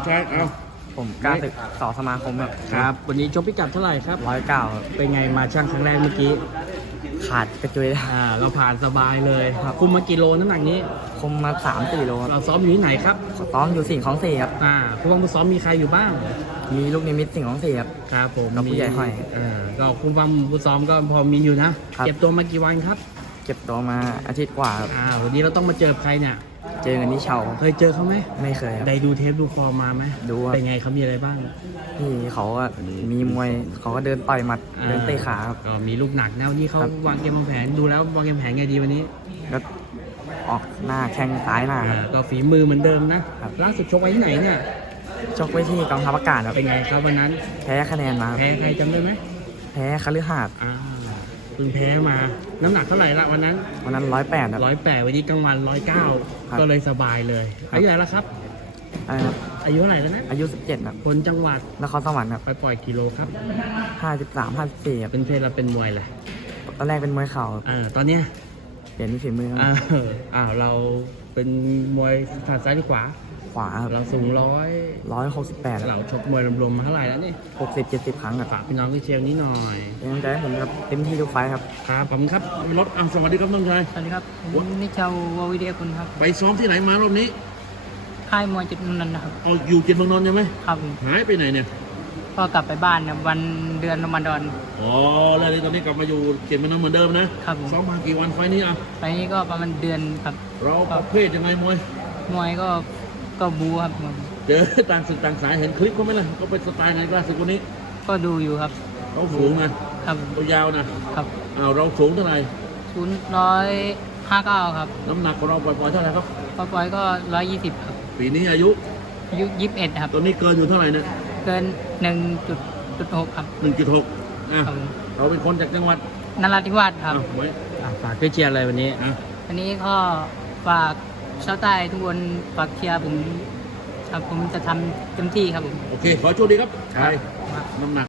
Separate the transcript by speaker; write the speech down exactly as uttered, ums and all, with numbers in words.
Speaker 1: ชายเอา
Speaker 2: ผมกล้าศึกสอสมาคมครับ
Speaker 3: ครับ วันนี้ชกพิกัดเท่าไหร่ครับ
Speaker 2: ร้อยเก้า
Speaker 3: เป็นไงมาช่างครั้งแรกเมื่อกี้
Speaker 2: ขาดกระจุย
Speaker 3: อ่า เราผ่านสบายเลย
Speaker 2: ครับ
Speaker 3: คุมมากี่โลน้ำหนักนี้
Speaker 2: คมมาสามสี่โลครับ
Speaker 3: เราซ้อมอยู่ที่ไหนครับ
Speaker 2: ต้องอยู่สิ่งของสี่ครับ
Speaker 3: อ่าผู้บังคับซ้อมมีใครอยู่บ้าง
Speaker 2: มีลูกนิมิตสิ่งของสี่ครับ
Speaker 3: ครับผม
Speaker 2: กับผู้ใหญ่ห้อย
Speaker 3: อ่าก็คุณบังผู้ซ้อมก็พอมีอยู่นะ
Speaker 2: ครับ
Speaker 3: เก็บตัวมากี่วันครับ
Speaker 2: เก็บตัวมาอาทิตย์กว่าครับ
Speaker 3: อ่า วันนี้เราต้องมาเจอใครเนี่ย
Speaker 2: เจอกันที่เชา
Speaker 3: เคยเจอเขาไหม
Speaker 2: ไม่เคยครับ
Speaker 3: ได้ดูเทปดูฟอร์มมาไหม
Speaker 2: ดูครับ
Speaker 3: เป็นไงเขามีอะไรบ้าง
Speaker 2: พี่เขาก็มีมวยเขาก็เดินต่อยหมัดเดินเตะขาครับ
Speaker 3: ก็มีลูกหนักนะวันนี้เขา
Speaker 2: ครับ
Speaker 3: วางเกมวางแผนดูแล้ววางเกมแผนไงดีวันนี้
Speaker 2: ก็ออกหน้าแข้งซ้ายหน้าค
Speaker 3: อ่า
Speaker 2: รับ
Speaker 3: ก็ฝีมือเหมือนเดิมนะครับ ล่าสุดชกไว้ที่ไหนเนี่ย
Speaker 2: ชกไว้ที่กองทัพอากาศครับ
Speaker 3: เป็นไงครับวันนั้น
Speaker 2: แพ้คะแนนมาครับ
Speaker 3: แพ้ใครจำได้ไหม
Speaker 2: แพ้คฤหาสน์
Speaker 3: อ่าเพิ่งแพ้มา น้ำหนักเท่าไหร่ละวันนั้น
Speaker 2: วันนั้นร้อยแปดครับ
Speaker 3: ร้อยแปดวันนี้กลางวันร้อยเก้า
Speaker 2: ครับ
Speaker 3: ก็เลยสบายเลย
Speaker 2: ครับ
Speaker 3: อายุเท่าไหร่แล้วครับ
Speaker 2: อะไรครับ
Speaker 3: อายุเท่าไหร่แล้วนะ
Speaker 2: อายุสิบเจ็ดครับ
Speaker 3: คนจังหวัด
Speaker 2: นครสวรรค์ครับ
Speaker 3: ไปปล่อยกิโลครับ
Speaker 2: ห้าสิบสามห้าสิบสี่ครับ
Speaker 3: เป็นเพศเราเป็นมวยเลย
Speaker 2: ตอนแรกเป็นมวยเข่าครับ
Speaker 3: อ่าตอนเนี้ย
Speaker 2: เปลี่ยนที่ฝีมือครับ
Speaker 3: อ้าวอ้าวเราเป็นมวยถนัดซ้ายหรือขวา
Speaker 2: ขวาครับ
Speaker 3: เราสูงร้อย
Speaker 2: ร้อยหกสิบแปด
Speaker 3: เราชกมวยรวมๆมาเท่าไหร่แล้วนี่
Speaker 2: หกสิบเจ็ดสิบครั้งครับ
Speaker 3: ฝากพี่น้องที่เชียร์นี้หน่อย
Speaker 2: เป็นกำลังใจให้ผมครับเต็มที่ทุกไฟท์ครับ
Speaker 3: ครับผมครับรถอ่ะสวัสดีครับน้องชาย
Speaker 4: สวัสดีครับผมนิชาวววิเดียคุณครับ
Speaker 1: ไปซ้อมที่ไหนมารอบนี้
Speaker 4: ค่ายมวยจุดนนท์นะครับ
Speaker 1: เอาอยู่เจ็ดเมืองนนท์ใช่ไหม
Speaker 4: ครับผม
Speaker 1: หายไปไหนเนี่ย
Speaker 4: ก็กลับไปบ้านนะวันเดือนรอมฎอน
Speaker 1: อ๋อแล้วตอนนี้กลับมาอยู่เจ็ดเมืองนนท์เหมือนเดิมนะครับ
Speaker 4: ผม
Speaker 1: ซ้อมมากี่วันไฟล์นี้อ่ะ
Speaker 4: ไปนี้ก็ประมาณเดือนครับ
Speaker 1: เราประเภทยังไงมวย
Speaker 4: มวยก็ก็บูครับมวย
Speaker 1: เจอต่างศึกต่างสายเห็นคลิปเขาไหมล่ะเขาเป็นสไตล์ไงกล้าศึกคนนี้
Speaker 4: ก็ดูอยู่ครับ
Speaker 1: เขาสูงนะครับ ตัวยาวนะครับ อ้าวเราสูงเท่าไหร่
Speaker 4: ศูนย์ร้อยห้าเก้าครับ
Speaker 1: น้ำหนักของเราปล่อยๆเท่าไหร่ครับ
Speaker 4: ปอปอยก็ร้อยยี่สิบครับ
Speaker 1: ปีนี้อายุ
Speaker 4: อายุยี่สิบเอ็ดครับ
Speaker 1: ตอนนี้เกินอยู่เท่าไหร่เนี่ย
Speaker 4: เกินหนึ่งจุดจุดหกครับ
Speaker 1: หนึ่งจุดหกอ่ะ
Speaker 4: ครับผม
Speaker 1: เราเป็นคนจากจังหวัด
Speaker 4: นราธิวาสครับ
Speaker 1: อ่ะไว้
Speaker 3: อ่ะฝากด้วยเชียร์อะไรวันนี้
Speaker 1: อ่ะ
Speaker 4: วันนี้ก็ฝากชาวใต้ทุกคนฝากเชียร์ผมครับผมจะทำเต็มที่ครับผม
Speaker 1: โอเค ขอโชคดีครับ
Speaker 3: ครับ
Speaker 1: ไปน้ำหนัก